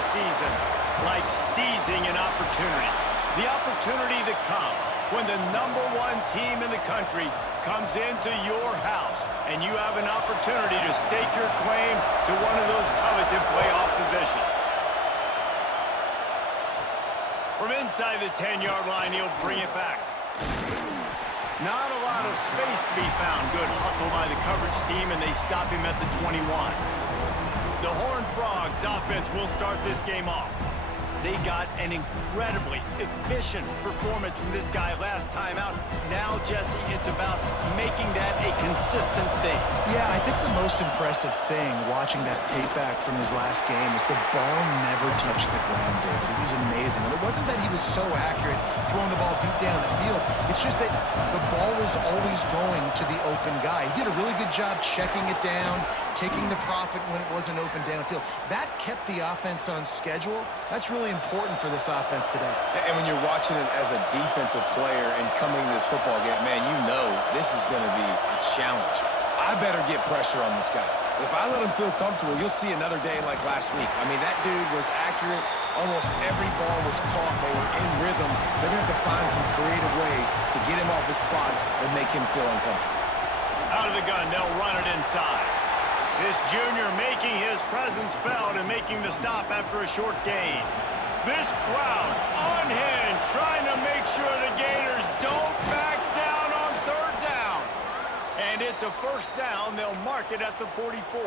the season like seizing an opportunity. The opportunity that comes when the #1 team in the country comes into your house and you have an opportunity to stake your claim to one of those coveted playoff positions. From inside the 10-yard line, he'll bring it back. Not a lot of space to be found. Good hustle by the coverage team, and they stop him at the 21. The Horned Frogs offense will start this game off. They got an incredibly efficient performance from this guy last time out. Now, Jesse, it's about making that a consistent thing. Yeah, I think the most impressive thing watching that tape back from his last game is the ball never touched the ground, David. It was amazing. And it wasn't that he was so accurate throwing the ball deep down the field. It's just that the ball was always going to the open guy. He did a really good job checking it down, taking the profit when it wasn't open downfield. That kept the offense on schedule. That's really important for this offense today. And when you're watching it as a defensive player and coming to this football game, man, you know this is going to be a challenge. I better get pressure on this guy. If I let him feel comfortable, you'll see another day like last week. I mean, that dude was accurate. Almost every ball was caught. They were in rhythm. They're going to have to find some creative ways to get him off his spots and make him feel uncomfortable. Out of the gun, they'll run it inside. This junior making his presence felt and making the stop after a short gain. This crowd unhinged, trying to make sure the Gators don't back down on 3rd down. And it's a 1st down. They'll mark it at the 44.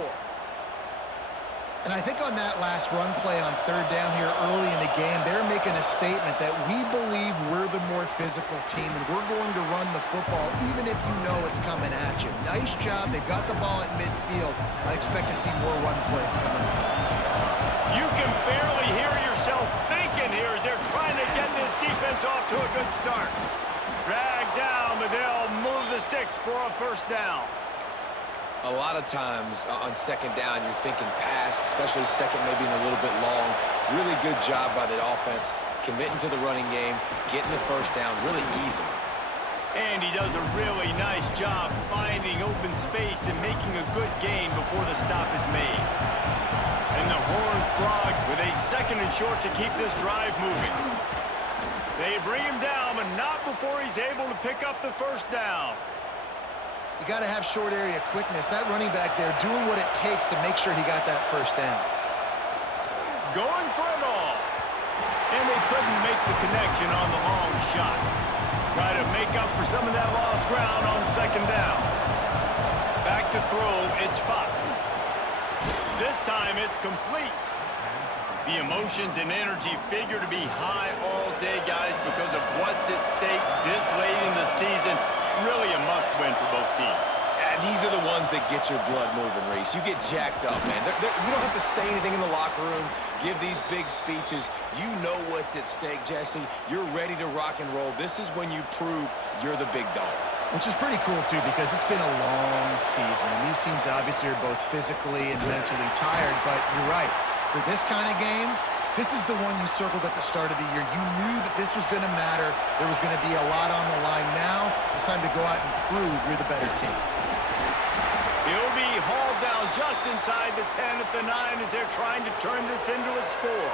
And I think on that last run play on 3rd down here early in the game, they're making a statement that we believe we're the more physical team and we're going to run the football even if you know it's coming at you. Nice job. They've got the ball at midfield. I expect to see more run plays coming up. You can barely hear yourself thinking here as they're trying to get this defense off to a good start. Drag down, but they'll move the sticks for a 1st down. A lot of times on 2nd down, you're thinking pass, especially 2nd, maybe a little bit long. Really good job by the offense, committing to the running game, getting the 1st down really easily. And he does a really nice job finding open space and making a good gain before the stop is made. And the Horned Frogs with a 2nd and short to keep this drive moving. They bring him down, but not before he's able to pick up the 1st down. You got to have short area quickness. That running back there doing what it takes to make sure he got that 1st down. Going for it all. And they couldn't make the connection on the long shot. Try to make up for some of that lost ground on 2nd down. Back to throw, it's Fox. This time it's complete. The emotions and energy figure to be high all day, guys, because of what's at stake this late in the season. Really a must-win for both teams. Yeah, these are the ones that get your blood moving, Reese. You get jacked up, man. You don't have to say anything in the locker room, give these big speeches. You know what's at stake, Jesse. You're ready to rock and roll. This is when you prove you're the big dog. Which is pretty cool, too, because it's been a long season. And these teams obviously are both physically and mentally tired, but you're right. For this kind of game, this is the one you circled at the start of the year. You knew that this was going to matter. There was going to be a lot on the line. Now it's time to go out and prove you're the better team. He'll be hauled down just inside the 10 at the 9 as they're trying to turn this into a score.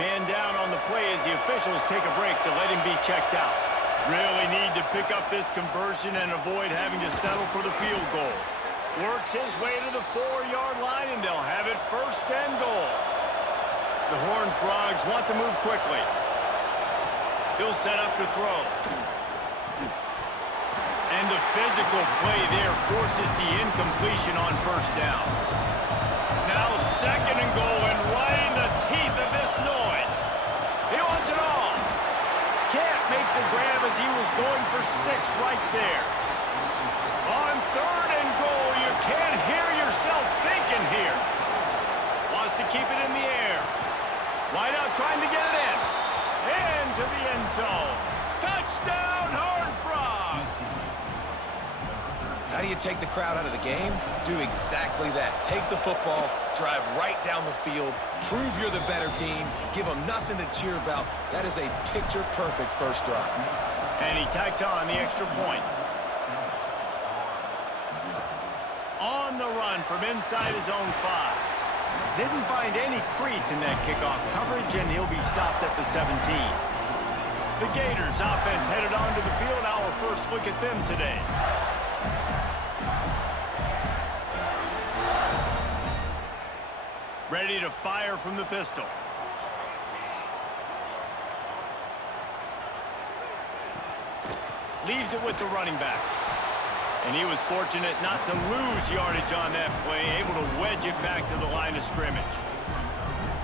Man down on the play as the officials take a break to let him be checked out. Really need to pick up this conversion and avoid having to settle for the field goal. Works his way to the 4-yard line, and they'll have it 1st and goal. The Horned Frogs want to move quickly. He'll set up to throw. And the physical play there forces the incompletion on 1st down. Now 2nd and goal, and right in the teeth of this noise. He wants it all. Can't make the grab as he was going for 6 right there. On 3rd and goal, you can't hear yourself thinking here. Wants to keep it in the air. Wide out trying to get it in. Into the end zone. Touchdown, Horned Frogs! How do you take the crowd out of the game? Do exactly that. Take the football, drive right down the field, prove you're the better team, give them nothing to cheer about. That is a picture-perfect 1st drive. And he tacks on the extra point. On the run from inside his own 5. Didn't find any crease in that kickoff coverage, and he'll be stopped at the 17. The Gators offense headed onto the field. Our first look at them today. Ready to fire from the pistol. Leaves it with the running back. And he was fortunate not to lose yardage on that play, able to wedge it back to the line of scrimmage.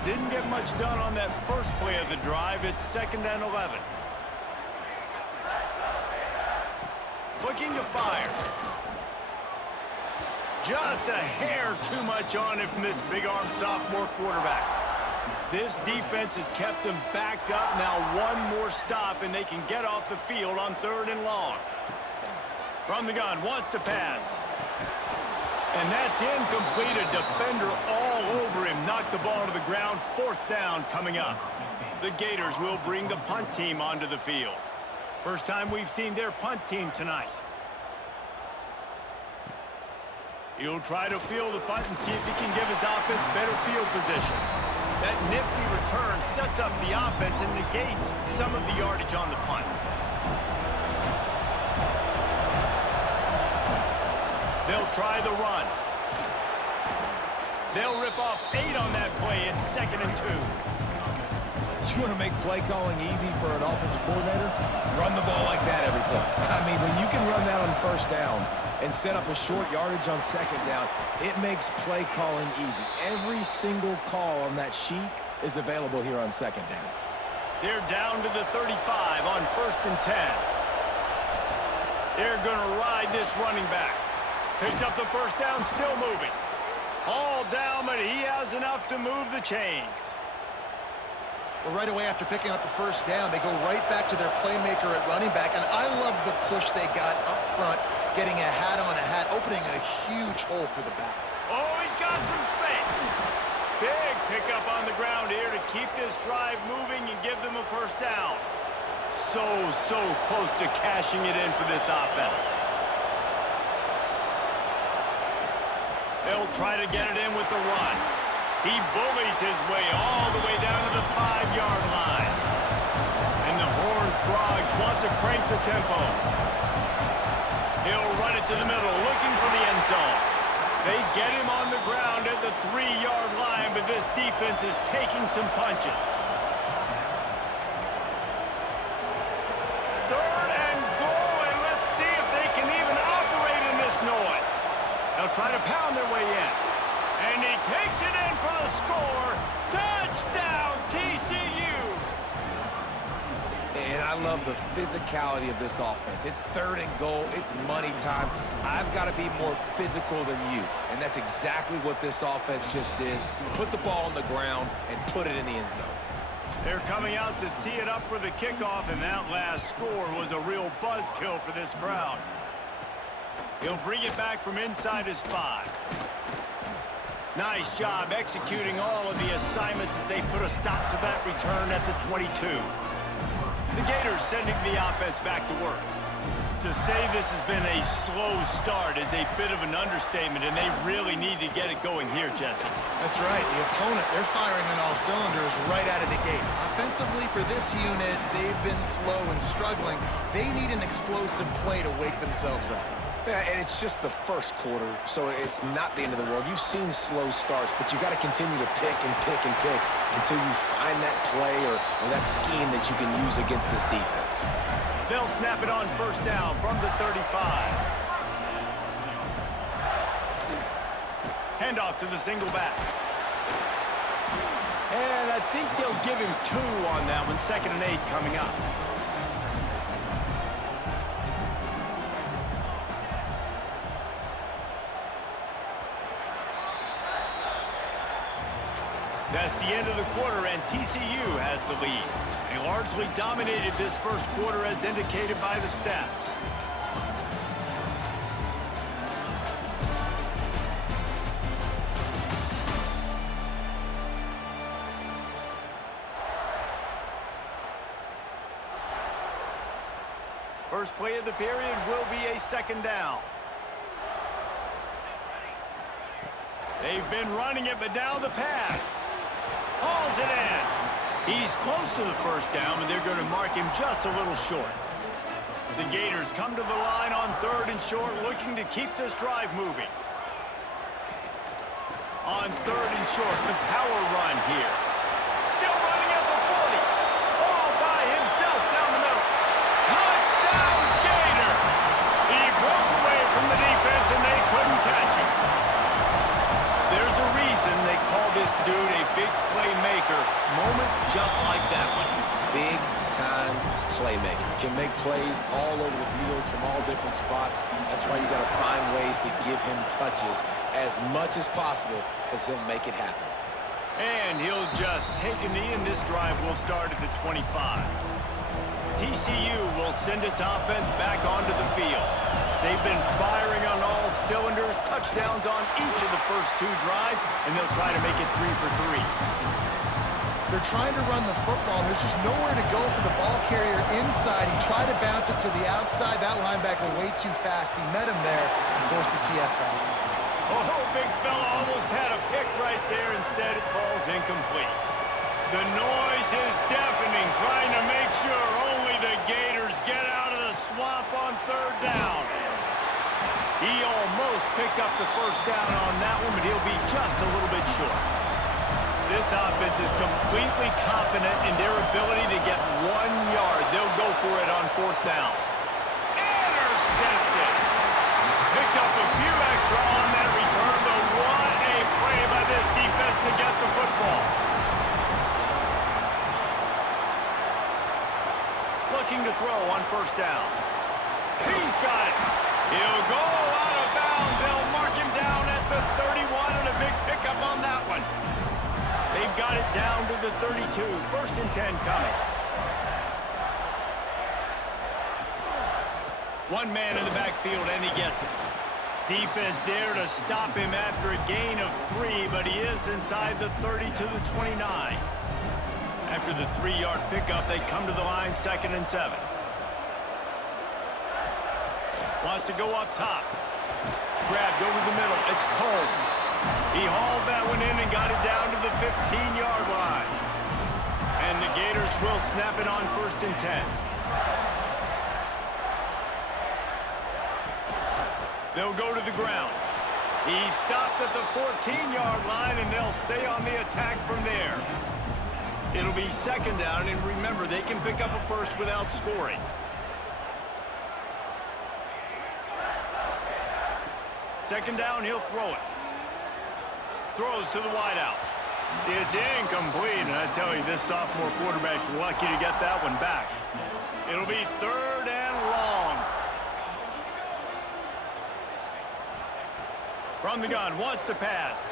Didn't get much done on that first play of the drive. It's 2nd and 11. Looking to fire. Just a hair too much on it from this big-arm sophomore quarterback. This defense has kept them backed up. Now one more stop, and they can get off the field on 3rd and long. From the gun, wants to pass. And that's incomplete. A defender all over him. Knocked the ball to the ground. 4th down coming up. The Gators will bring the punt team onto the field. First time we've seen their punt team tonight. He'll try to field the punt and see if he can give his offense better field position. That nifty return sets up the offense and negates some of the yardage on the punt. They'll try the run. They'll rip off 8 on that play. It's 2nd and 2. You want to make play calling easy for an offensive coordinator? Run the ball like that every play. I mean, when you can run that on 1st down and set up a short yardage on 2nd down, it makes play calling easy. Every single call on that sheet is available here on 2nd down. They're down to the 35 on 1st and 10. They're going to ride this running back. Picks up the 1st down, still moving. All down, but he has enough to move the chains. Well, right away after picking up the 1st down, they go right back to their playmaker at running back, and I love the push they got up front, getting a hat on a hat, opening a huge hole for the back. Oh, he's got some space. Big pickup on the ground here to keep this drive moving and give them a 1st down. So close to cashing it in for this offense. They'll try to get it in with the run. He bullies his way all the way down to the 5-yard line. And the Horned Frogs want to crank the tempo. He'll run it to the middle, looking for the end zone. They get him on the ground at the 3-yard line, but this defense is taking some punches. 3rd and goal, and let's see if they can even operate in this noise. They'll try to pound their way in. And he takes it in for the score. Touchdown, TCU! And I love the physicality of this offense. It's 3rd and goal. It's money time. I've got to be more physical than you. And that's exactly what this offense just did. Put the ball on the ground and put it in the end zone. They're coming out to tee it up for the kickoff, and that last score was a real buzzkill for this crowd. He'll bring it back from inside his 5. Nice job executing all of the assignments as they put a stop to that return at the 22. The Gators sending the offense back to work. To say this has been a slow start is a bit of an understatement, and they really need to get it going here, Jesse. That's right. The opponent, they're firing on all cylinders right out of the gate. Offensively, for this unit, they've been slow and struggling. They need an explosive play to wake themselves up. Yeah, and it's just the 1st quarter, so it's not the end of the world. You've seen slow starts, but you got to continue to pick and pick and pick until you find that play or that scheme that you can use against this defense. They'll snap it on 1st down from the 35. Handoff to the single back. And I think they'll give him 2 on that one. 2nd and 8 coming up. That's the end of the quarter, and TCU has the lead. They largely dominated this 1st quarter as indicated by the stats. First play of the period will be a 2nd down. They've been running it, but now the pass. Hauls it in. He's close to the first down, but they're going to mark him just a little short. The Gators come to the line on 3rd and short, looking to keep this drive moving. On 3rd and short, the power run here. Still running at the 40. All by himself down the middle. Touchdown, Gator! He broke away from the defense, and they couldn't catch him. There's a reason they call this dude a big playmaker. Moments just like that one. Big-time playmaker. Can make plays all over the field from all different spots. That's why you got to find ways to give him touches as much as possible, because he'll make it happen. And he'll just take a knee, and this drive will start at the 25. TCU will send its offense back onto the field. They've been firing on all cylinders, touchdowns on each of the first 2 drives, and they'll try to make it 3 for 3. They're trying to run the football. There's just nowhere to go for the ball carrier inside. He tried to bounce it to the outside. That linebacker way too fast. He met him there and forced the TFL. Oh, big fella almost had a pick right there. Instead, it falls incomplete. The noise is deafening, trying to make sure only the Gators get out of the swamp on 3rd down. He almost picked up the first down on that one, but he'll be just a little bit short. This offense is completely confident in their ability to get 1 yard. They'll go for it on 4th down. Intercepted. Picked up a few extra on that return, but what a play by this defense to get the football. Looking to throw on 1st down. He's got it. He'll go out of bounds. They'll mark him down at the 31, and a big pickup on that one. They've got it down to the 32. 1st and 10 coming. One man in the backfield, and he gets it. Defense there to stop him after a gain of 3, but he is inside the 30 to the 29. After the 3-yard pickup, they come to the line 2nd and 7. Wants to go up top. Grabbed over the middle. It's Combs. He hauled that one in and got it down to the 15-yard line. And the Gators will snap it on 1st and 10. They'll go to the ground. He stopped at the 14-yard line, and they'll stay on the attack from there. It'll be 2nd down, and remember, they can pick up a first without scoring. Second down, he'll throw it. Throws to the wideout. It's incomplete, and I tell you, this sophomore quarterback's lucky to get that one back. It'll be 3rd and long. From the gun, wants to pass.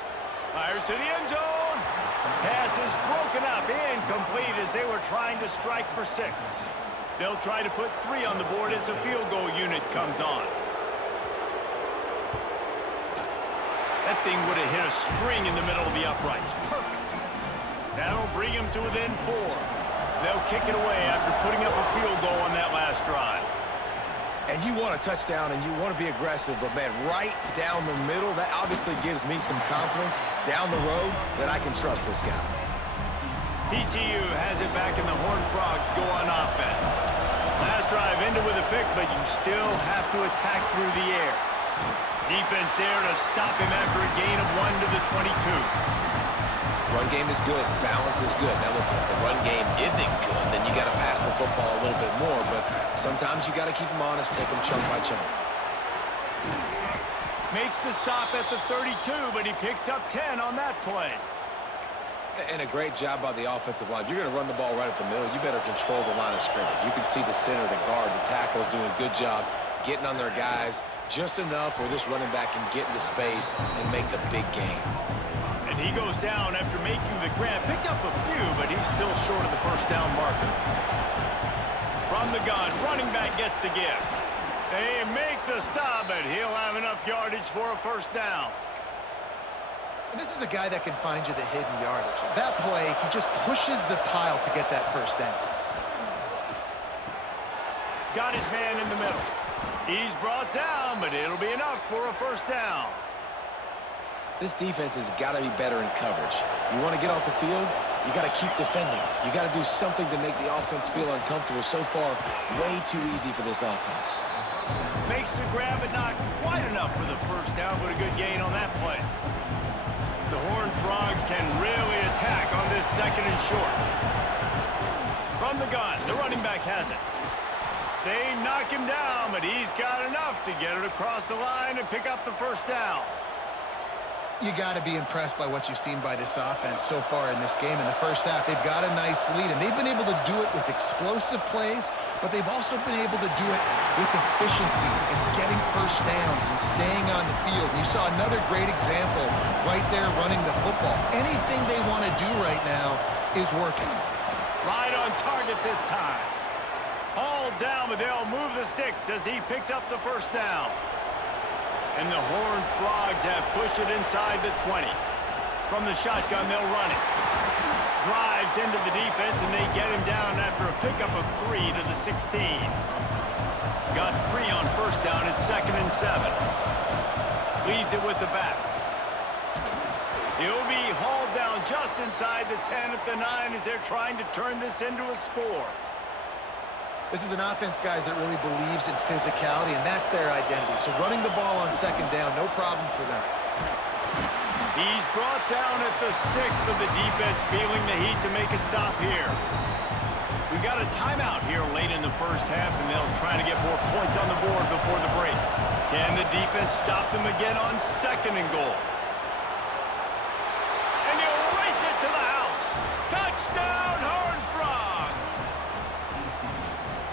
Fires to the end zone. Pass is broken up, incomplete as they were trying to strike for 6. They'll try to put 3 on the board as the field goal unit comes on. That thing would have hit a string in the middle of the uprights. Perfect. That'll bring him to within 4. They'll kick it away after putting up a field goal on that last drive. And you want a touchdown and you want to be aggressive, but man, right down the middle, that obviously gives me some confidence down the road that I can trust this guy. TCU has it back, and the Horned Frogs go on offense. Last drive ended with a pick, but you still have to attack through the air. Defense there to stop him after a gain of 1 to the 22. Run game is good. Balance is good. Now listen, if the run game isn't good, then you got to pass the football a little bit more. But sometimes you got to keep them honest, take them chunk by chunk. Makes the stop at the 32, but he picks up 10 on that play. And a great job by the offensive line. If you're going to run the ball right at the middle, you better control the line of scrimmage. You can see the center, the guard, the tackles doing a good job getting on their guys just enough where this running back can get into space and make the big gain. And he goes down after making the grab. Picked up a few, but he's still short of the first down marker. From the gun, running back gets the gift. They make the stop, but he'll have enough yardage for a first down. And this is a guy that can find you the hidden yardage. That play, he just pushes the pile to get that first down. Got his man in the middle. He's brought down, but it'll be enough for a first down. This defense has got to be better in coverage. You want to get off the field, you got to keep defending. You got to do something to make the offense feel uncomfortable. So far, way too easy for this offense. Makes the grab, but not quite enough for the first down, but a good gain on that play. The Horned Frogs can really attack on this second and short. From the gun, the running back has it. They knock him down, but he's got enough to get it across the line and pick up the first down. You got to be impressed by what you've seen by this offense so far in this game. In the first half, they've got a nice lead, and they've been able to do it with explosive plays, but they've also been able to do it with efficiency and getting first downs and staying on the field. You saw another great example right there running the football. Anything they want to do right now is working. Right on target this time. Hauled down, but they'll move the sticks as he picks up the first down. And the Horned Frogs have pushed it inside the 20. From the shotgun, they'll run it. Drives into the defense, and they get him down after a pickup of 3 to the 16. Got 3 on first down at 2nd and 7. Leaves it with the back. He'll be hauled down just inside the 10 at the 9 as they're trying to turn this into a score. This is an offense, guys, that really believes in physicality, and that's their identity. So running the ball on second down, no problem for them. He's brought down at the 6, but the defense feeling the heat to make a stop here. We got a timeout here late in the first half, and they'll try to get more points on the board before the break. Can the defense stop them again on 2nd and goal? And he'll race it to the house. Touchdown, Horned Frogs!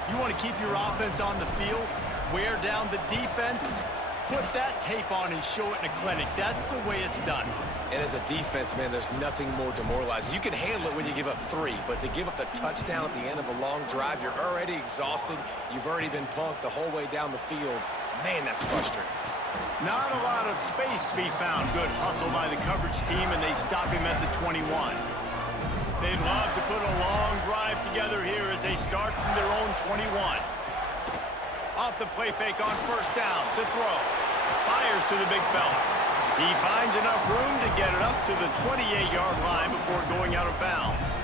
You want to keep your offense on the field, wear down the defense, put that tape on and show it in a clinic. That's the way it's done. And as a defense, man, there's nothing more demoralizing. You can handle it when you give up 3, but to give up the touchdown at the end of a long drive, you're already exhausted. You've already been punked the whole way down the field. Man, that's frustrating. Not a lot of space to be found. Good hustle by the coverage team, and they stop him at the 21. They'd love to put a long drive together here as they start from their own 21. Off the play fake on first down, to throw. Fires to the big fella. He finds enough room to get it up to the 28-yard line before going out of bounds.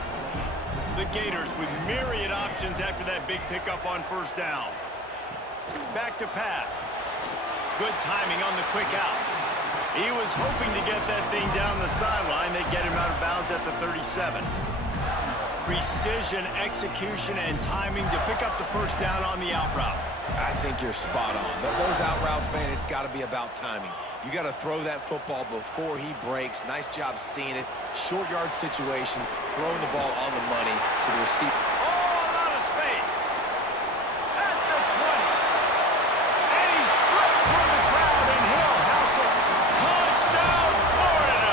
The Gators with myriad options after that big pickup on first down. Back to pass. Good timing on the quick out. He was hoping to get that thing down the sideline. They get him out of bounds at the 37. Precision, execution, and timing to pick up the first down on the out route. I think you're spot on. Those out routes, man, it's got to be about timing. You got to throw that football before he breaks. Nice job seeing it. Short yard situation, throwing the ball on the money so the receiver. Oh, a lot of space. At the 20. And he slipped through the crowd, and he'll house it. Touchdown, Florida.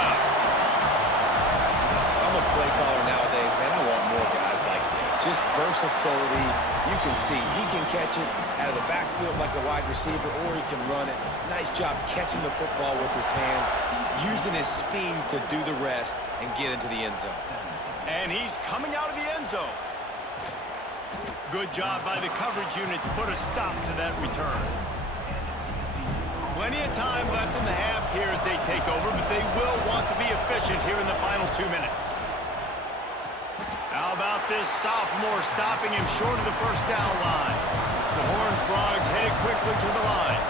If I'm a play caller nowadays, man, I want more guys like this. Just versatility. You can see he can catch it out of the backfield like a wide receiver, or he can run it. Nice job catching the football with his hands, using his speed to do the rest and get into the end zone. And he's coming out of the end zone. Good job by the coverage unit to put a stop to that return. Plenty of time left in the half here as they take over, but they will want to be efficient here in the final 2 minutes. How about this sophomore stopping him short of the first down line? The Horned Frogs headed quickly to the line.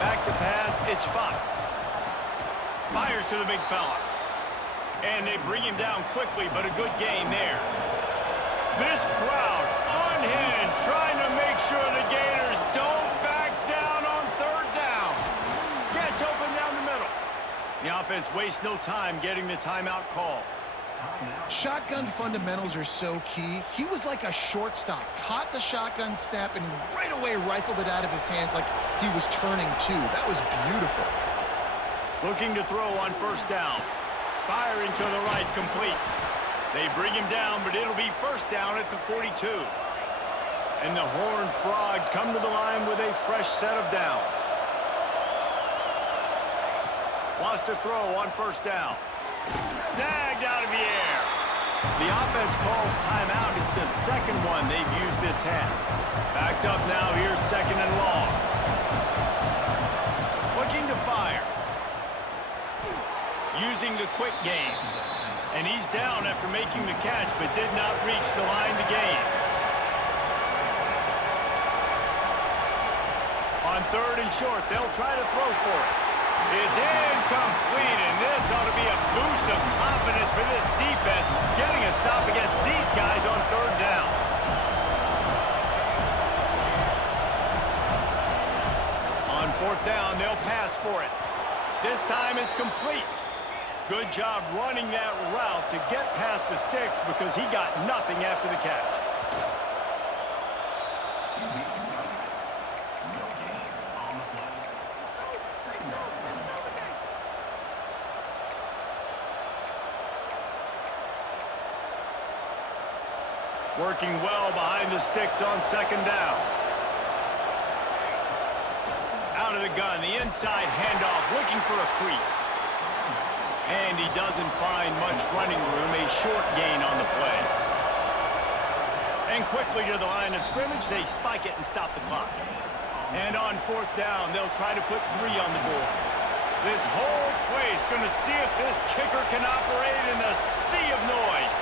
Back to pass, it's Fox. Fires to the big fella. And they bring him down quickly, but a good gain there. This crowd unhinged, trying to make sure the Gators don't back down on third down. Gets open down the middle. The offense wastes no time getting the timeout call. Shotgun fundamentals are so key. He was like a shortstop, caught the shotgun snap, and right away rifled it out of his hands like he was turning two. That was beautiful. Looking to throw on first down. Firing to the right, complete. They bring him down, but it'll be first down at the 42. And the Horned Frogs come to the line with a fresh set of downs. Wants to throw on first down. Snagged out of the air. The offense calls timeout. It's the second one they've used this half. Backed up now, here's 2nd and long. Looking to fire. Using the quick game. And he's down after making the catch, but did not reach the line to gain. On 3rd and short, they'll try to throw for it. It's incomplete, and this ought to be a boost of confidence for this defense, getting a stop against these guys on 3rd down. On 4th down, they'll pass for it. This time it's complete. Good job running that route to get past the sticks because he got nothing after the catch. Working well behind the sticks on 2nd down. Out of the gun, the inside handoff, looking for a crease. And he doesn't find much running room, a short gain on the play. And quickly to the line of scrimmage, they spike it and stop the clock. And on 4th down, they'll try to put 3 on the board. This whole play is going to see if this kicker can operate in the sea of noise.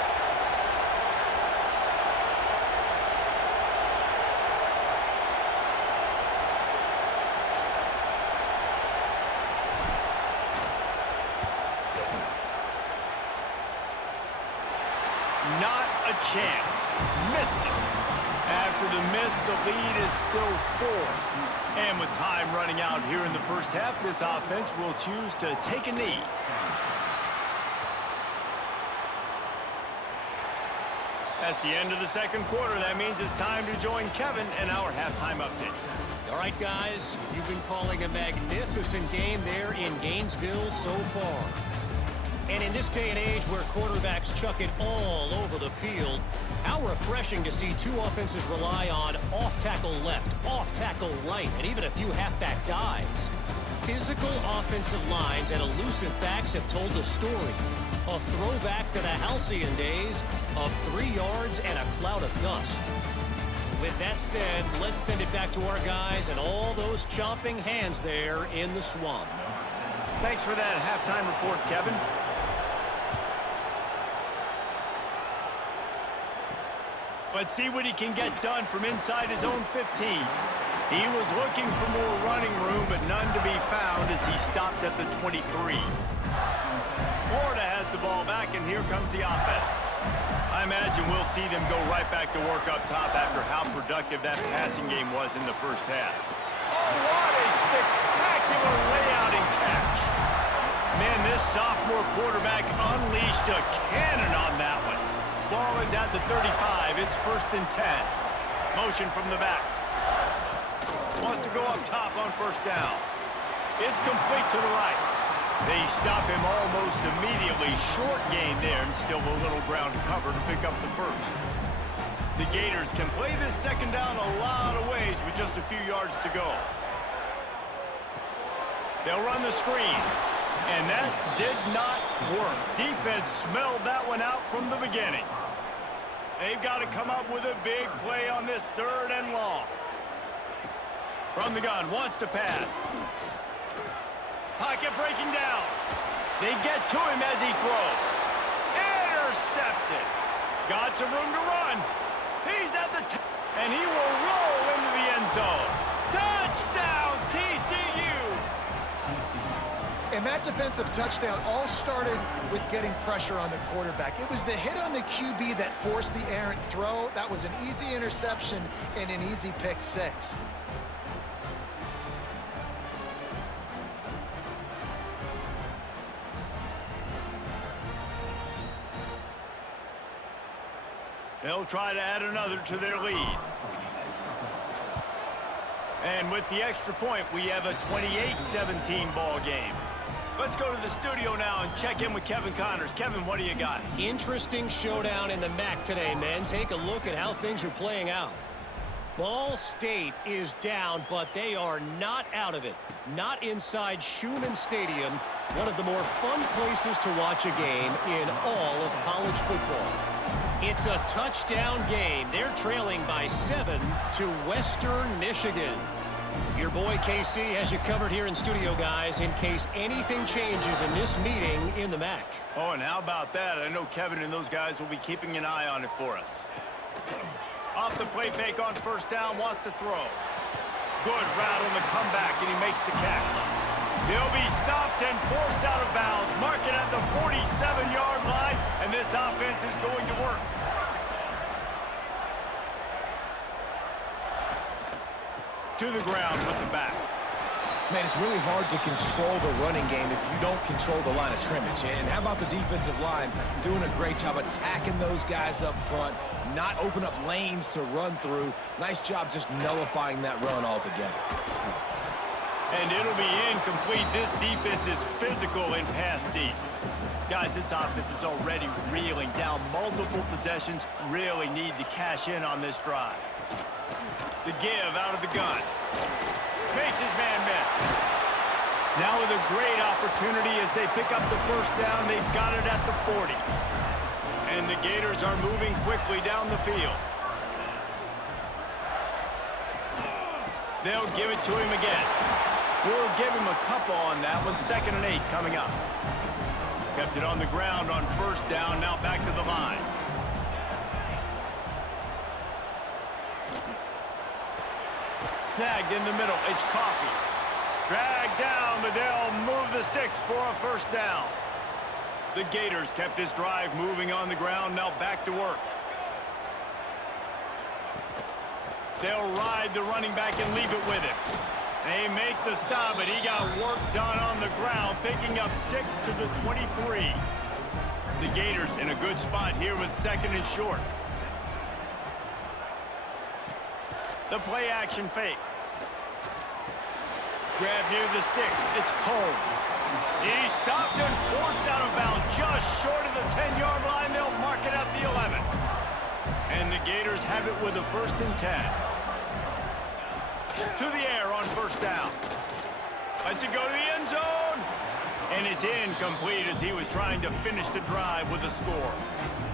Not a chance. Missed it. After the miss, the lead is still 4. And with time running out here in the first half, this offense will choose to take a knee. That's the end of the 2nd quarter. That means it's time to join Kevin in our halftime update. All right, guys, you've been calling a magnificent game there in Gainesville so far. And in this day and age where quarterbacks chuck it all over the field, how refreshing to see 2 offenses rely on off-tackle left, off-tackle right, and even a few halfback dives. Physical offensive lines and elusive backs have told the story. A throwback to the halcyon days of 3 yards and a cloud of dust. With that said, let's send it back to our guys and all those chomping hands there in the swamp. Thanks for that halftime report, Kevin. Let's see what he can get done from inside his own 15. He was looking for more running room, but none to be found as he stopped at the 23. Florida has the ball back, and here comes the offense. I imagine we'll see them go right back to work up top after how productive that passing game was in the first half. Oh, what a spectacular layout and catch. Man, this sophomore quarterback unleashed a cannon on that one. Ball is at the 35. It's 1st and 10. Motion from the back. Wants to go up top on 1st down. It's complete to the right. They stop him almost immediately. Short gain there and still a little ground to cover to pick up the 1st. The Gators can play this 2nd down a lot of ways with just a few yards to go. They'll run the screen. And that did not work. Defense smelled that one out from the beginning. They've got to come up with a big play on this 3rd and long. From the gun, wants to pass. Pocket breaking down. They get to him as he throws. Intercepted. Got some room to run. He's at the top. And he will roll into the end zone. Touchdown, TCU. And that defensive touchdown all started with getting pressure on the quarterback. It was the hit on the QB that forced the errant throw. That was an easy interception and an easy pick 6. They'll try to add another to their lead. And with the extra point, we have a 28-17 ball game. Let's go to the studio now and check in with Kevin Connors. Kevin, what do you got? Interesting showdown in the MAC today, men. Take a look at how things are playing out. Ball State is down, but they are not out of it. Not inside Schumann Stadium, one of the more fun places to watch a game in all of college football. It's a touchdown game. They're trailing by 7 to Western Michigan. Your boy KC has you covered here in studio, guys, in case anything changes in this meeting in the MAC. Oh, and how about that? I know Kevin and those guys will be keeping an eye on it for us. Off the play fake on first down, wants to throw. Good route on the comeback, and he makes the catch. He'll be stopped and forced out of bounds. Mark it at the 47-yard line, and this offense is going to work. To the ground with the back. Man, it's really hard to control the running game if you don't control the line of scrimmage. And how about the defensive line doing a great job attacking those guys up front, not open up lanes to run through. Nice job just nullifying that run altogether. And it'll be incomplete. This defense is physical and pass deep. Guys, this offense is already reeling down multiple possessions. Really need to cash in on this drive. The give out of the gun. Makes his man miss. Now with a great opportunity as they pick up the first down. They've got it at the 40. And the Gators are moving quickly down the field. They'll give it to him again. We'll give him a couple on that one. 2nd and 8 coming up. Kept it on the ground on first down. Now back to the line. Snagged in the middle. It's Coffee. Dragged down, but they'll move the sticks for a first down. The Gators kept this drive moving on the ground. Now back to work. They'll ride the running back and leave it with him. They make the stop, but he got work done on the ground, picking up 6 to the 23. The Gators in a good spot here with 2nd and short. The play action fake. Grab near the sticks. It's Combs. He stopped and forced out of bounds just short of the 10-yard line. They'll mark it at the 11. And the Gators have it with a 1st and 10. To the air on first down. Lets it go to the end zone. And it's incomplete as he was trying to finish the drive with a score.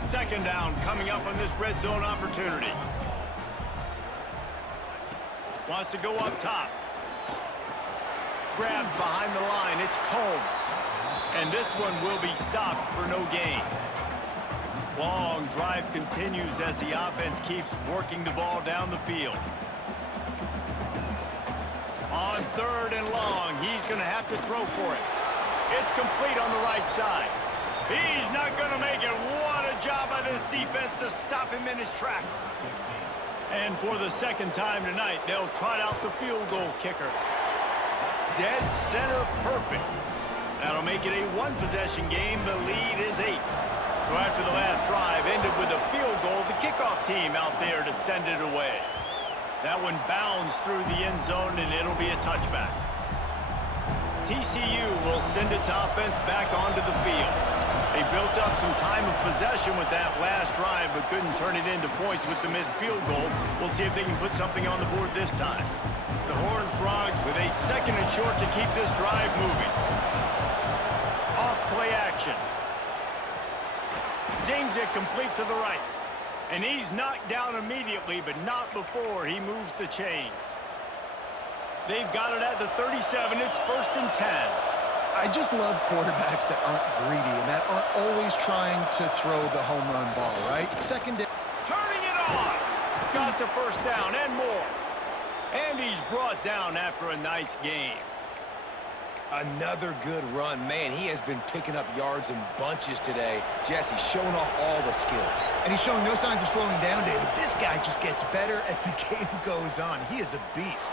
2nd down coming up on this red zone opportunity. Wants to go up top. Grabbed behind the line. It's Combs. And this one will be stopped for no gain. Long drive continues as the offense keeps working the ball down the field. On 3rd and long, he's going to have to throw for it. It's complete on the right side. He's not going to make it. What a job by this defense to stop him in his tracks. And for the 2nd time tonight, they'll trot out the field goal kicker. Dead center perfect. That'll make it a 1-possession game. The lead is 8. So after the last drive ended with a field goal, the kickoff team out there to send it away. That one bounds through the end zone, and it'll be a touchback. TCU will send its offense back onto the field. They built up some time of possession with that last drive, but couldn't turn it into points with the missed field goal. We'll see if they can put something on the board this time. The Horned Frogs with a 2nd and short to keep this drive moving. Off play action. Zings it complete to the right. And he's knocked down immediately, but not before he moves the chains. They've got it at the 37. It's 1st and 10. I just love quarterbacks that aren't greedy and that aren't always trying to throw the home run ball, right? 2nd down. Turning it on. Got the first down and more. And he's brought down after a nice game. Another good run. Man, he has been picking up yards in bunches today. Jesse showing off all the skills. And he's showing no signs of slowing down, David. This guy just gets better as the game goes on. He is a beast.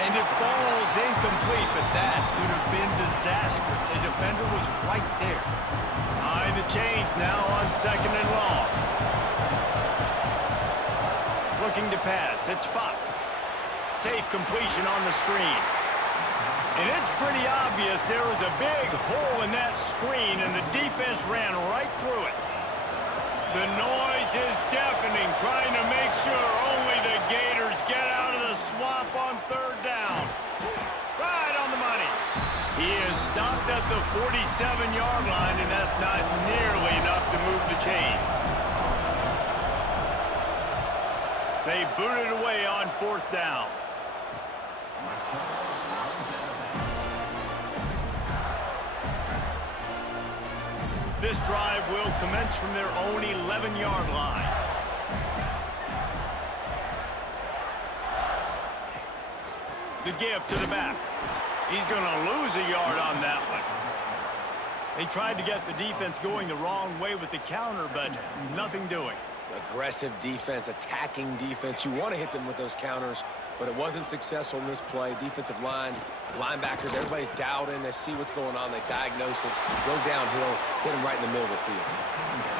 And it falls incomplete, but that could have been disastrous. A defender was right there. Behind the chains now on 2nd and long. Looking to pass. It's Fox. Safe completion on the screen. And it's pretty obvious there was a big hole in that screen, and the defense ran right through it. The noise is deafening, trying to make sure only the Gators get out of the swamp on 3rd down. Right on the money. He is stopped at the 47-yard line, and that's not nearly enough to move the chains. They boot it away on 4th down. This drive will commence from their own 11-yard line. The give to the back. He's going to lose a yard on that one. They tried to get the defense going the wrong way with the counter, but nothing doing. Aggressive defense, attacking defense. You want to hit them with those counters, but it wasn't successful in this play. Defensive line, linebackers, everybody's dialed in. They see what's going on. They diagnose it, go downhill, hit them right in the middle of the field.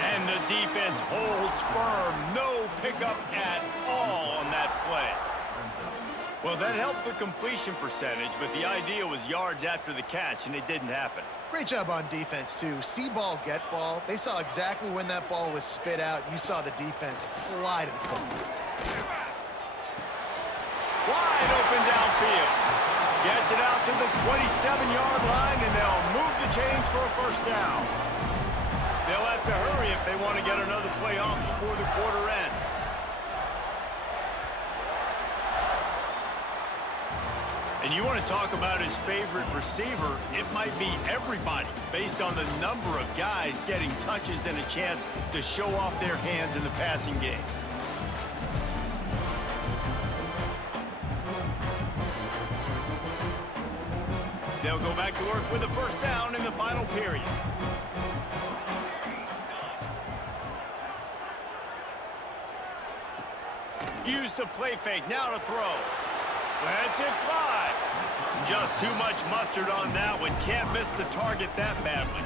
And the defense holds firm. No pickup at all on that play. Well, that helped the completion percentage, but the idea was yards after the catch, and it didn't happen. Great job on defense, too. See ball, get ball. They saw exactly when that ball was spit out. You saw the defense fly to the football. Wide open downfield. Gets it out to the 27-yard line, and they'll move the chains for a 1st down. They'll have to hurry if they want to get another play off before the quarter ends. And you want to talk about his favorite receiver, it might be everybody based on the number of guys getting touches and a chance to show off their hands in the passing game. They'll go back to work with a 1st down in the final period. Use the play fake, now to throw. Lets it fly. Just too much mustard on that one. Can't miss the target that badly.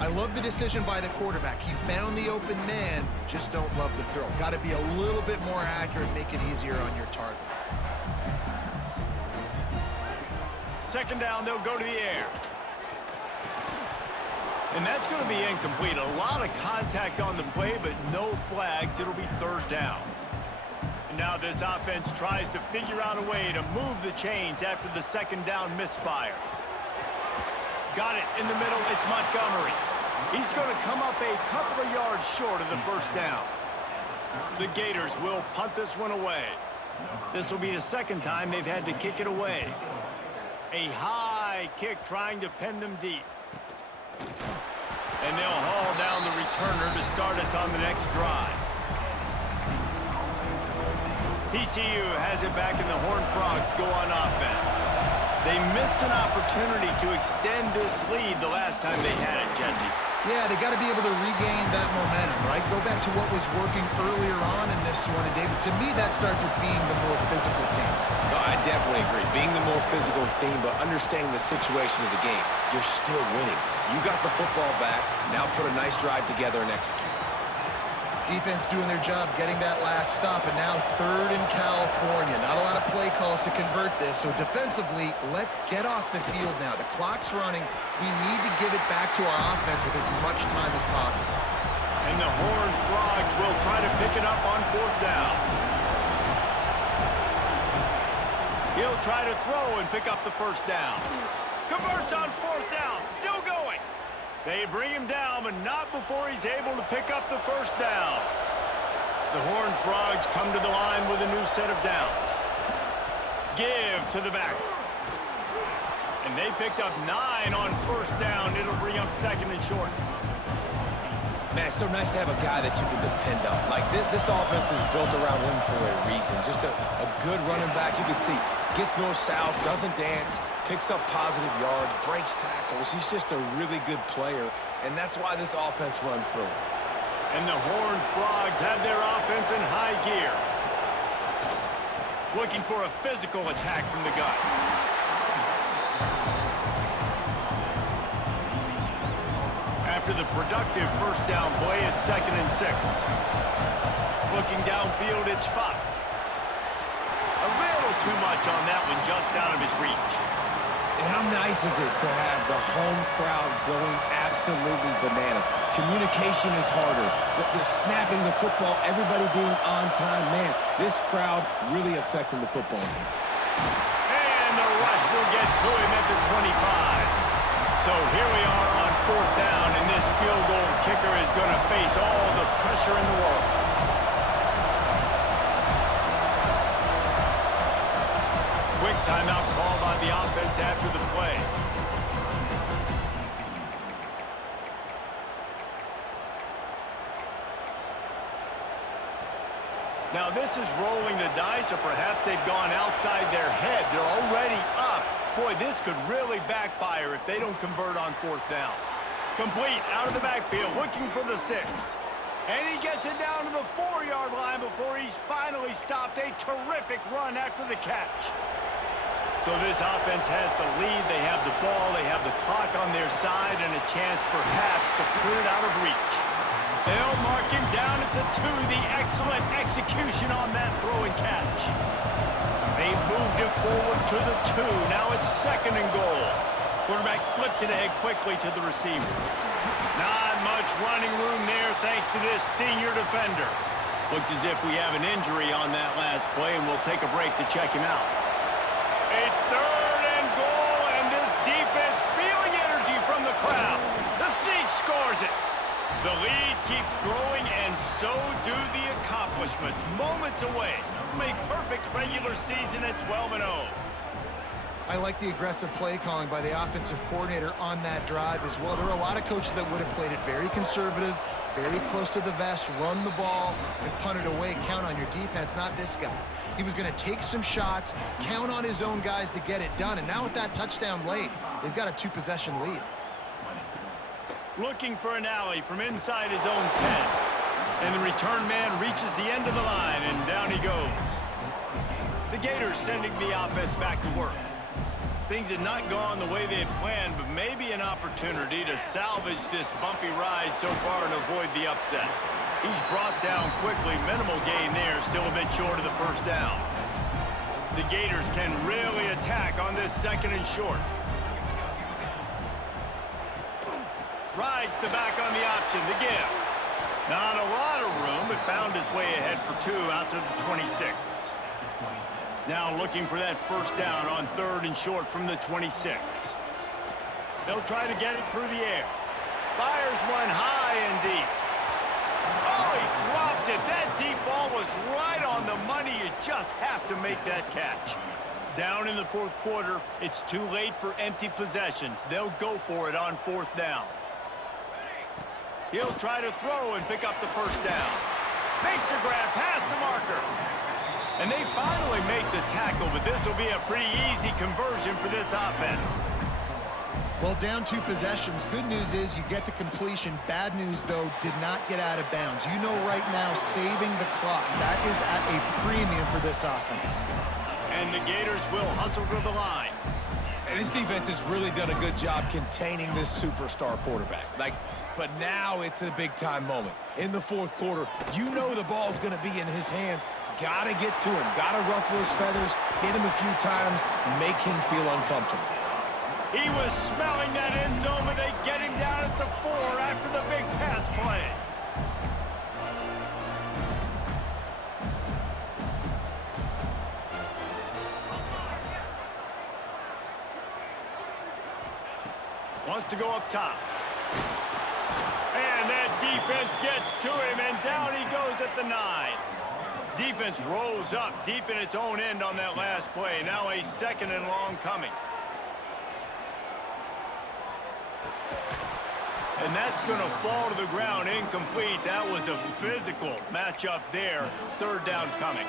I love the decision by the quarterback. He found the open man, just don't love the throw. Got to be a little bit more accurate, make it easier on your target. 2nd down, they'll go to the air. And that's going to be incomplete. A lot of contact on the play, but no flags. It'll be 3rd down. Now this offense tries to figure out a way to move the chains after the 2nd down misfire. Got it in the middle. It's Montgomery. He's going to come up a couple of yards short of the 1st down. The Gators will punt this one away. This will be the 2nd time they've had to kick it away. A high kick trying to pen them deep. And they'll haul down the returner to start us on the next drive. TCU has it back, and the Horned Frogs go on offense. They missed an opportunity to extend this lead the last time they had it, Jesse. Yeah, they got to be able to regain that momentum, right? Go back to what was working earlier on in this one. And, David, to me, that starts with being the more physical team. No, I definitely agree. Being the more physical team, but understanding the situation of the game. You're still winning. You got the football back. Now put a nice drive together and execute. Defense doing their job, getting that last stop, and now 3rd in California. Not a lot of play calls to convert this, so defensively, let's get off the field now. The clock's running. We need to give it back to our offense with as much time as possible. And the Horned Frogs will try to pick it up on 4th down. He'll try to throw and pick up the 1st down. Converts on 4th down, still going. They bring him down, but not before he's able to pick up the 1st down. The Horned Frogs come to the line with a new set of downs. Give to the back. And they picked up 9 on 1st down. It'll bring up 2nd and short. Man, it's so nice to have a guy that you can depend on. Like, this offense is built around him for a reason. Just a good running back. You can see, gets north-south, doesn't dance, picks up positive yards, breaks tackles. He's just a really good player, and that's why this offense runs through him. And the Horned Frogs have their offense in high gear. Looking for a physical attack from the gut. After the productive 1st down play, it's 2nd and 6. Looking downfield, it's Fox. A little too much on that one, just out of his reach. And how nice is it to have the home crowd going absolutely bananas? Communication is harder. The snapping the football, everybody being on time. Man, this crowd really affecting the football game. And the rush will get to him at the 25. So here we are on 4th down, and this field goal kicker is going to face all the pressure in the world. timeout called by the offense after the play. Now this is rolling the dice, or perhaps they've gone outside their head. They're already up. Boy, this could really backfire if they don't convert on fourth down. Complete out of the backfield, looking for the sticks. And he gets it down to the 4-yard line before he's finally stopped. A terrific run after the catch. So this offense has the lead. They have the ball. They have the clock on their side and a chance perhaps to put it out of reach. They'll mark him down at the 2. The excellent execution on that throw and catch. They moved him forward to the 2. Now it's 2nd and goal. Quarterback flips it ahead quickly to the receiver. Not much running room there thanks to this senior defender. Looks as if we have an injury on that last play, and we'll take a break to check him out. A 3rd and goal, and this defense feeling energy from the crowd. The Sneak scores it. The lead keeps growing, and so do the accomplishments. Moments away from a perfect regular season at 12-0. I like the aggressive play calling by the offensive coordinator on that drive as well. There are a lot of coaches that would have played it very conservative, very close to the vest, run the ball, and punt it away. Count on your defense, not this guy. He was going to take some shots, count on his own guys to get it done, and now with that touchdown late, they've got a 2-possession lead. Looking for an alley from inside his own 10. And the return man reaches the end of the line, and down he goes. The Gators sending the offense back to work. Things had not gone the way they had planned, but maybe an opportunity to salvage this bumpy ride so far and avoid the upset. He's brought down quickly. Minimal gain there, still a bit short of the first down. The Gators can really attack on this 2nd and short. Rides the back on the option, the give. Not a lot of room, but found his way ahead for 2 out to the 26. Now looking for that first down on 3rd and short from the 26. They'll try to get it through the air. Fires one high and deep. Oh, he dropped it. That deep ball was right on the money. You just have to make that catch. Down in the 4th quarter, it's too late for empty possessions. They'll go for it on 4th down. He'll try to throw and pick up the first down. Makes a grab past the marker. And they finally make the tackle, but this will be a pretty easy conversion for this offense. Well, down 2 possessions. Good news is you get the completion. Bad news, though, did not get out of bounds. You know right now, saving the clock. That is at a premium for this offense. And the Gators will hustle to the line. And this defense has really done a good job containing this superstar quarterback. But now it's a big-time moment. In the 4th quarter, you know the ball's going to be in his hands. Got to get to him. Got to ruffle his feathers, hit him a few times, make him feel uncomfortable. He was smelling that end zone, but they get him down at the 4 after the big pass play. Wants to go up top. And that defense gets to him, and down he goes at the 9. Defense rolls up deep in its own end on that last play. Now a 2nd and long coming. And that's going to fall to the ground incomplete. That was a physical matchup there. 3rd down coming.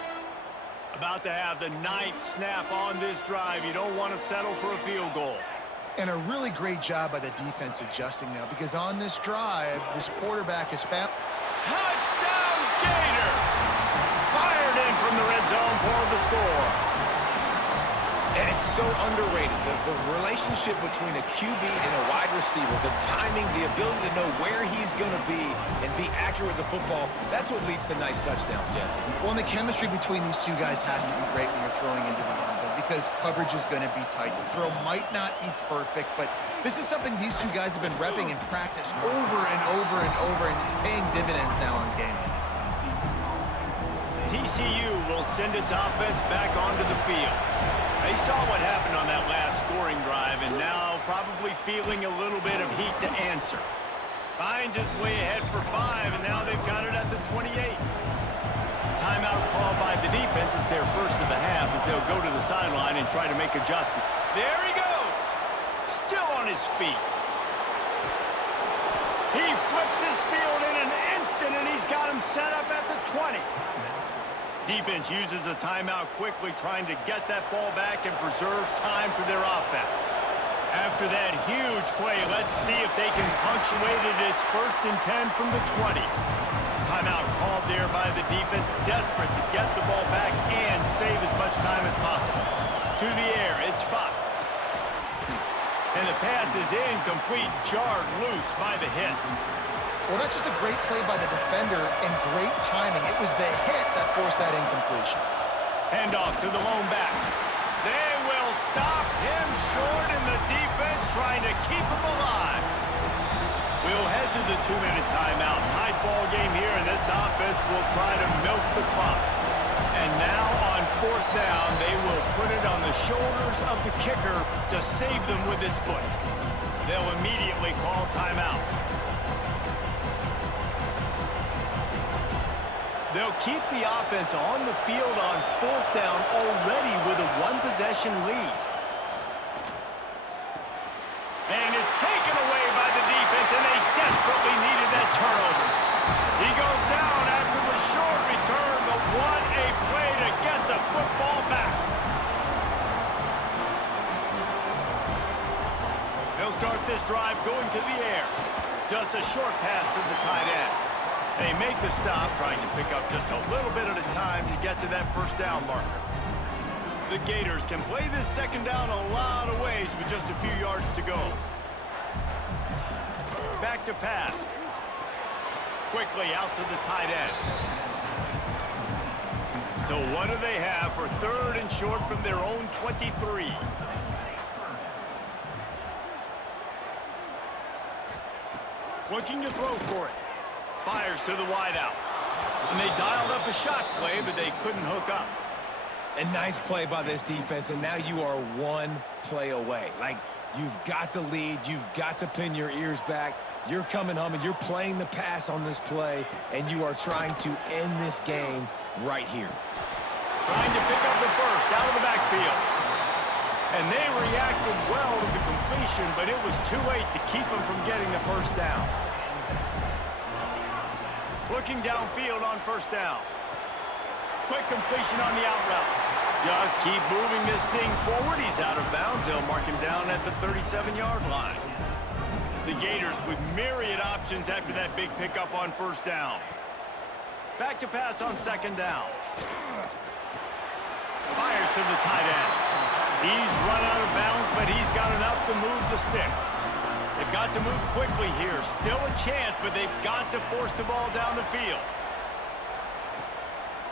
About to have the 9th snap on this drive. You don't want to settle for a field goal. And a really great job by the defense adjusting now, because on this drive, this quarterback has found... Touchdown, Gator! Fired in from the red zone for the score. And it's so underrated. The relationship between a QB and a wide receiver, the timing, the ability to know where he's going to be and be accurate with the football, that's what leads to nice touchdowns, Jesse. Well, and the chemistry between these 2 guys has to be great when you're throwing into the end zone, because coverage is going to be tight. The throw might not be perfect, but this is something these 2 guys have been repping in practice over and over and over, and it's paying dividends now on game. TCU will send its offense back onto the field. They saw what happened on that last scoring drive, and now probably feeling a little bit of heat to answer. Finds his way ahead for 5, and now they've got it at the 28. Timeout called by the defense. It's their first of the half as they'll go to the sideline and try to make adjustments. There he goes. Still on his feet. He flips his field in an instant, and he's got him set up at the 20. Defense uses a timeout quickly, trying to get that ball back and preserve time for their offense. After that huge play, let's see if they can punctuate it. It's 1st and 10 from the 20. Timeout called there by the defense, desperate to get the ball back and save as much time as possible. To the air, it's Fox. And the pass is incomplete, jarred loose by the hit. Well, that's just a great play by the defender and great timing. It was the hit that forced that incompletion. Hand off to the lone back. They will stop him short, and the defense trying to keep him alive. We'll head to the 2-minute timeout. Tight ball game here, and this offense will try to milk the clock. And now on 4th down, they will put it on the shoulders of the kicker to save them with his foot. They'll immediately call timeout. They'll keep the offense on the field on 4th down already with a 1-possession lead. And it's taken away by the defense, and they desperately needed that turnover. He goes down after the short return, but what a play to get the football back. They'll start this drive going to the air. Just a short pass to the tight end. They make the stop, trying to pick up just a little bit at a time to get to that 1st down marker. The Gators can play this 2nd down a lot of ways with just a few yards to go. Back to pass. Quickly out to the tight end. So what do they have for 3rd and short from their own 23? Looking to throw for it. Fires to the wideout. And they dialed up a shot play, but they couldn't hook up. A nice play by this defense, and now you are 1 play away. Like, you've got the lead. You've got to pin your ears back. You're coming home, and you're playing the pass on this play, and you are trying to end this game right here. Trying to pick up the first out of the backfield. And they reacted well to the completion, but it was too late to keep them from getting the 1st down. Looking downfield on 1st down. Quick completion on the out route. Just keep moving this thing forward. He's out of bounds. They'll mark him down at the 37-yard line. The Gators with myriad options after that big pickup on 1st down. Back to pass on 2nd down. Fires to the tight end. He's run out of bounds, but he's got enough to move the sticks. They've got to move quickly here. Still a chance, but they've got to force the ball down the field.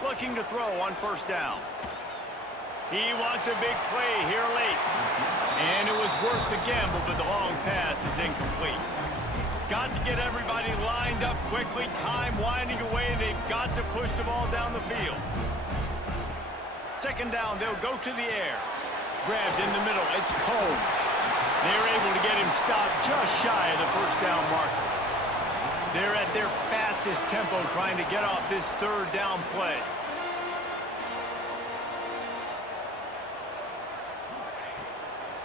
Looking to throw on 1st down. He wants a big play here late. And it was worth the gamble, but the long pass is incomplete. Got to get everybody lined up quickly. Time winding away, and they've got to push the ball down the field. 2nd down, they'll go to the air. Grabbed in the middle, it's Combs. They're able to get him stopped just shy of the 1st down marker. They're at their fastest tempo trying to get off this 3rd down play.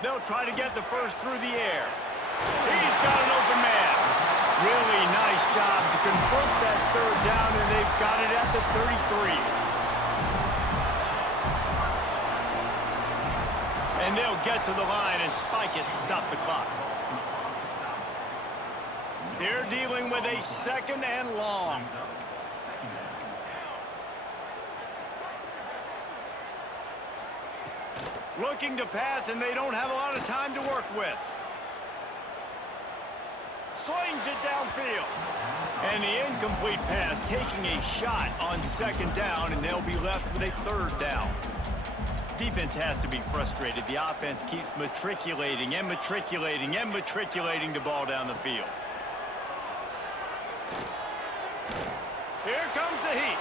They'll try to get the first through the air. He's got an open man. Really nice job to convert that 3rd down, and they've got it at the 33. And they'll get to the line and spike it to stop the clock. They're dealing with a 2nd and long. Looking to pass, and they don't have a lot of time to work with. Slings it downfield. And the incomplete pass taking a shot on 2nd down, and they'll be left with a 3rd down. Defense has to be frustrated. The offense keeps matriculating and matriculating and matriculating the ball down the field. Here comes the heat.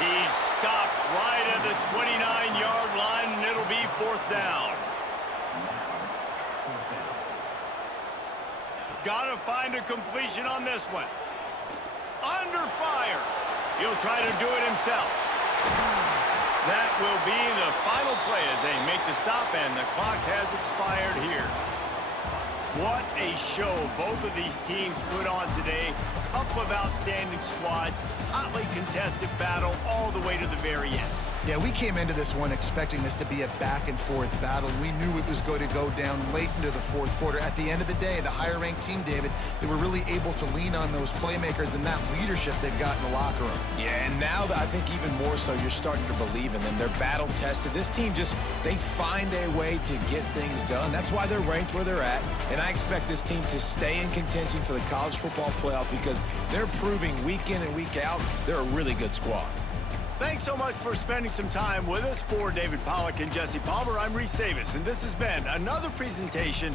He's stopped right at the 29-yard line, and it'll be 4th down. Got to find a completion on this one. Under fire. He'll try to do it himself. That will be the final play as they make the stop, and the clock has expired here. What a show both of these teams put on today. Couple of outstanding squads, hotly contested battle all the way to the very end. Yeah, we came into this one expecting this to be a back-and-forth battle. We knew it was going to go down late into the fourth quarter. At the end of the day, the higher-ranked team, David, they were really able to lean on those playmakers and that leadership they've got in the locker room. Yeah, and now I think even more so, you're starting to believe in them. They're battle-tested. This team they find a way to get things done. That's why they're ranked where they're at, and I expect this team to stay in contention for the college football playoff because they're proving week in and week out they're a really good squad. Thanks so much for spending some time with us. For David Pollack and Jesse Palmer, I'm Reese Davis, and this has been another presentation